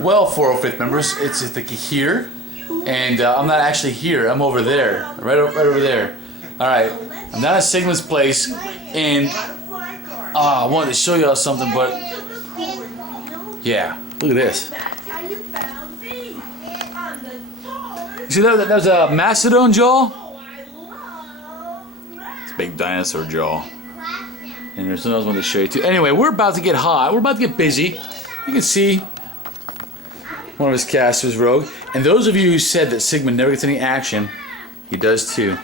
Well, 405th members, it's like here, and I'm not actually here. I'm over there, right over there. All right, I'm down at Sigma's place, and I wanted to show y'all something, but yeah, look at this. You see that was a mastodon jaw? It's a big dinosaur jaw. And there's another one to show you too. Anyway, we're about to get hot. We're about to get busy. You can see one of his casters, Rogue. And those of you who said that Sigma never gets any action, he does too.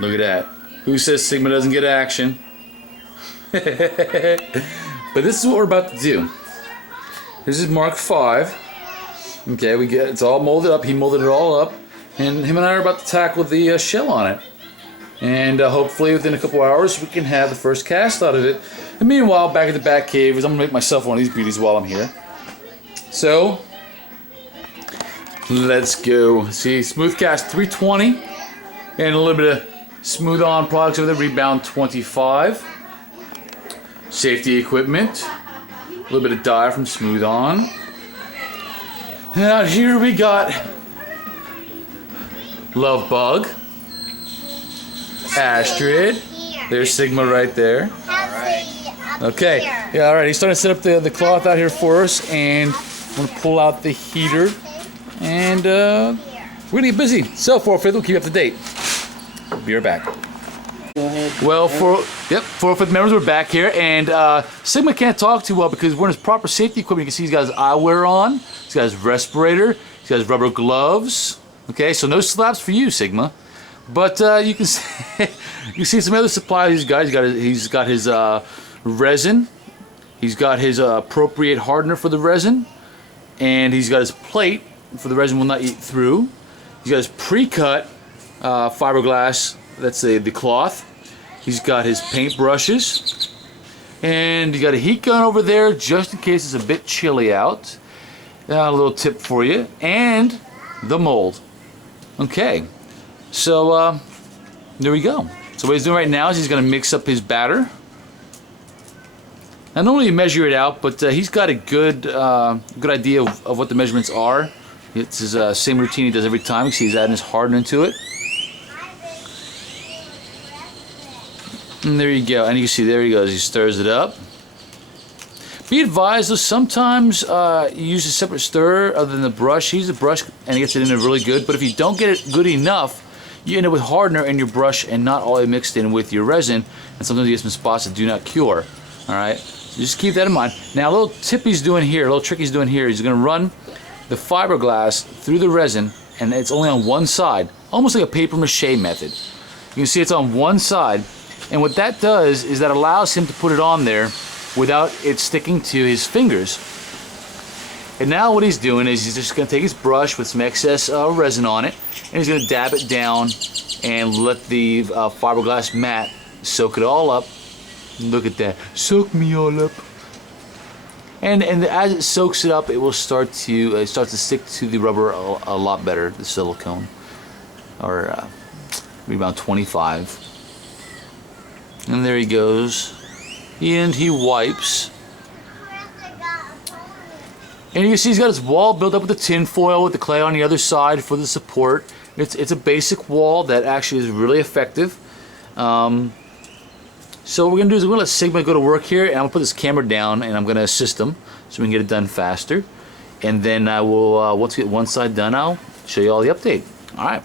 Look at that. Who says Sigma doesn't get action? But this is what we're about to do. This is Mark V. Okay, it's all molded up. He molded it all up. And him and I are about to tackle the shell on it. And hopefully within a couple hours we can have the first cast out of it. And meanwhile, back at the back cave, I'm going to make myself one of these beauties while I'm here. So, let's go. See, smooth cast 320. And a little bit of smooth on products over there, rebound 25. Safety equipment. A little bit of dye from smooth on. And out here we got Love Bug. Astrid. There's Sigma right there. Okay. Yeah, alright. He's starting to set up the cloth out here for us. And I'm going to pull out the heater. And we're going to get busy. So, 405th, we'll keep you up to date. Be right back. Well, 405th members, we're back here. And Sigma can't talk too well because we're in his proper safety equipment. You can see he's got his eyewear on. He's got his respirator. He's got his rubber gloves. Okay, so no slaps for you, Sigma. But you can see some other supplies he's got. He's got his resin. He's got his appropriate hardener for the resin, and he's got his plate for the resin will not eat through. He's got his pre-cut fiberglass. That's the cloth. He's got his paint brushes, and he got a heat gun over there just in case it's a bit chilly out. A little tip for you, and the mold. Okay. So, there we go. So what he's doing right now is he's going to mix up his batter. Now, normally you measure it out, but he's got a good idea of what the measurements are. It's his same routine he does every time. You see he's adding his hardener to it. And there you go. And you can see there he goes. He stirs it up. Be advised, though, sometimes you use a separate stirrer other than the brush. Use the brush and he gets it in there really good. But if you don't get it good enough, you end up with hardener in your brush and not all the way mixed in with your resin, and sometimes you get some spots that do not cure. Alright, so just keep that in mind. Now a little tip he's doing here, a little trick he's doing here, he's going to run the fiberglass through the resin, and it's only on one side, almost like a paper mache method. You can see it's on one side, and what that does is that allows him to put it on there without it sticking to his fingers. And now what he's doing is he's just going to take his brush with some excess resin on it, and he's going to dab it down and let the fiberglass mat soak it all up. Look at that. Soak me all up. And as it soaks it up, it will start to stick to the rubber a lot better, the silicone. Or rebound 25. And there he goes. And he wipes. And you can see he's got his wall built up with the tin foil with the clay on the other side for the support. It's a basic wall that actually is really effective. So what we're going to do is we're going to let Sigma go to work here, and I'm going to put this camera down and I'm going to assist him so we can get it done faster. And then I will, once we get one side done, I'll show you all the update. Alright.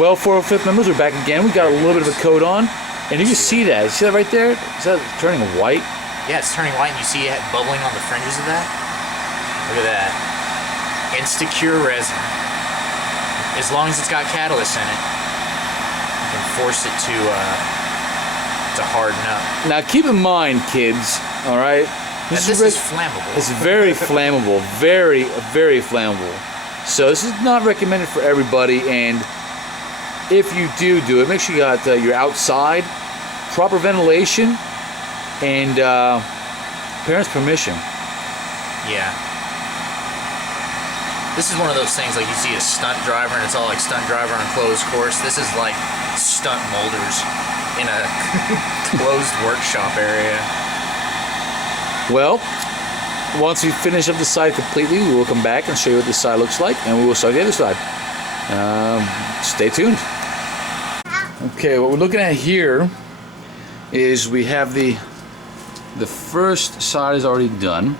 Well, 405th members, we're back again. We got a little bit of a coat on. And you can see that. See that right there? Is that turning white? Yeah, it's turning white, and you see it bubbling on the fringes of that. Look at that. Insta-cure resin. As long as it's got catalyst in it, you can force it to harden up. Now keep in mind, kids, all right? This is flammable. It's very flammable. Very, very flammable. So this is not recommended for everybody, and if you do it, make sure you got your outside, proper ventilation, and parents' permission. Yeah. This is one of those things like you see a stunt driver and it's all like stunt driver on closed course. This is like stunt molders in a closed workshop area. Well, once we finish up the side completely, we will come back and show you what this side looks like, and we will start the other side. Stay tuned. Okay, what we're looking at here is we have the first side is already done.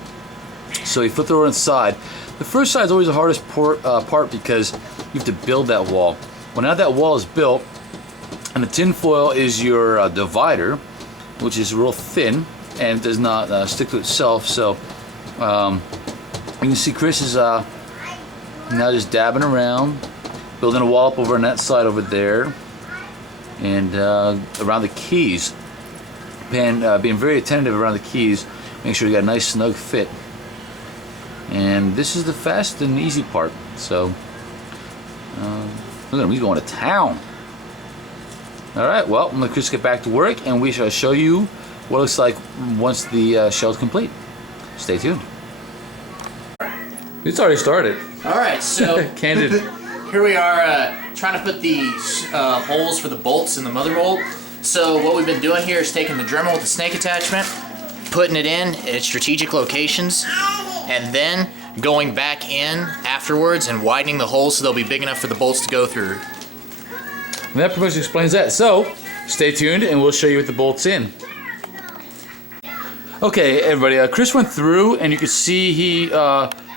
So you flip it over inside. The first side is always the hardest part because you have to build that wall. Well, now that wall is built, and the tin foil is your divider, which is real thin and does not stick to itself. So you can see Chris is now just dabbing around, building a wall up over on that side over there, and around the keys, and being very attentive around the keys, make sure you got a nice snug fit. And this is the fast and easy part. So look at him, he's going to town. All right, well, I'm gonna Chris get back to work, and we shall show you what it looks like once the shell is complete. Stay tuned. It's already started. All right, so Candid. here we are trying to put the holes for the bolts in the mother mold. So what we've been doing here is taking the Dremel with the snake attachment, putting it in its strategic locations, and then going back in afterwards and widening the holes so they'll be big enough for the bolts to go through. And that pretty much explains that. So stay tuned, and we'll show you with the bolts in. Okay, everybody. Chris went through, and you can see he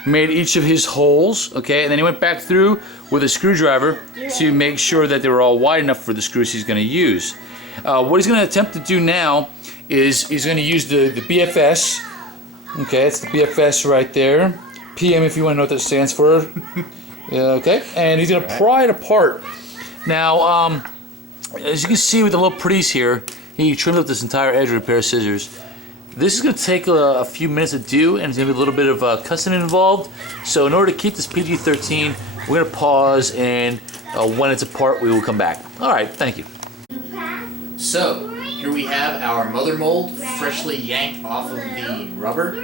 made each of his holes. Okay, and then he went back through with a screwdriver to make sure that they were all wide enough for the screws he's going to use. What he's going to attempt to do now is he's going to use the BFS. Okay, it's the BFS right there. PM if you want to know what that stands for. Yeah, okay, and he's going to pry it apart. Now, as you can see with the little pretties here, he trimmed up this entire edge with a pair of scissors. This is going to take a few minutes to do, and there's going to be a little bit of cussing involved. So in order to keep this PG-13, we're going to pause, and when it's apart, we will come back. All right, thank you. So here we have our mother mold freshly yanked off of the rubber.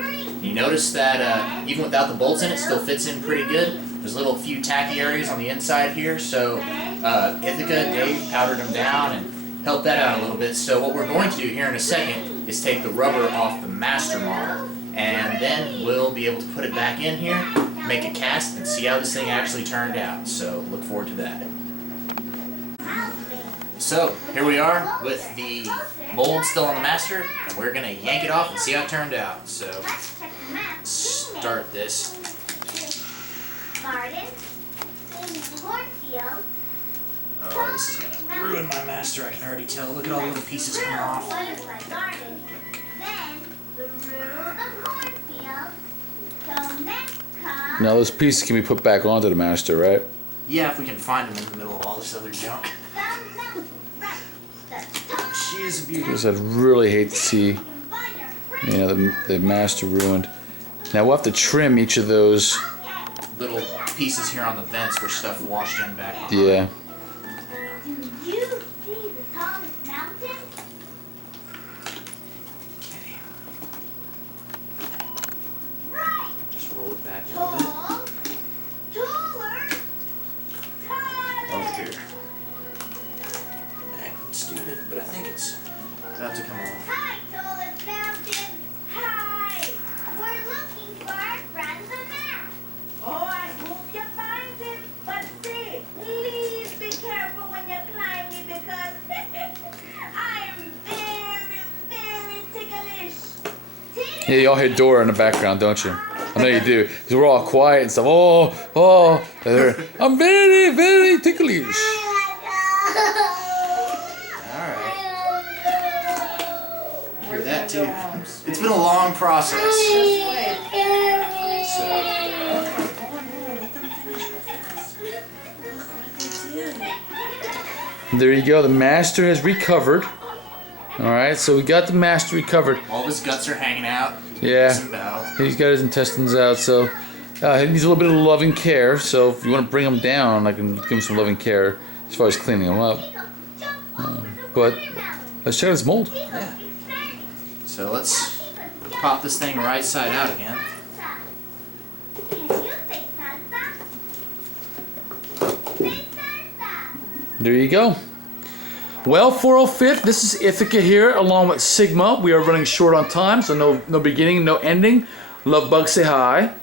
You notice that even without the bolts in, it still fits in pretty good. There's a little few tacky areas on the inside here, so Ithaca, Dave powdered them down and helped that out a little bit. So what we're going to do here in a second is take the rubber off the master model, and then we'll be able to put it back in here, make a cast, and see how this thing actually turned out. So look forward to that. So here we are with the mold still on the master, and we're going to yank it off and see how it turned out. So start this. Oh, this is going to ruin my master, I can already tell. Look at all the little pieces coming off. Now those pieces can be put back onto the master, right? Yeah, if we can find them in the middle of all this other junk. She is a beauty. Because I'd really hate to see, you know, the master ruined. Now we'll have to trim each of those Little pieces here on the vents where stuff washed in back. Yeah. Do you see the tallest mountain? Okay. Right. Just roll it back a little bit. Tall, taller, taller. Over here. Acting stupid, but I think it's about to come off. Hi, tallest mountain. Hi. We're looking for our friend the map. Oh, I hope you find him. But see, please be careful when you climb me because I am very, very ticklish. Yeah, y'all hear Dora in the background, don't you? I know you do. Because we're all quiet and stuff. I'm very, very ticklish. Alright. You hear that too? It's been a long process. So. There you go. The master has recovered. All right, so we got the master recovered. All of his guts are hanging out. Yeah, About. he's got his intestines out, so he needs a little bit of loving care. So if you want to bring him down, I can give him some loving care as far as cleaning him up. But let's check out his mold. Yeah. So let's pop this thing right side out again. Can you say salsa? Say salsa. There you go. Well, 405th, this is Ithaca here along with Sigma. We are running short on time, so no beginning, no ending. Love Bug, say hi.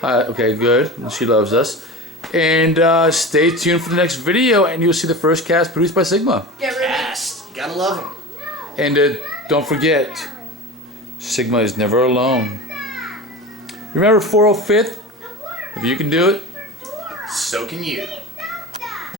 Hi. Okay, good. She loves us. And stay tuned for the next video, and you'll see the first cast produced by Sigma. Cast. You gotta love them. And don't forget, Sigma is never alone. Remember 405th? If you can do it, So can you.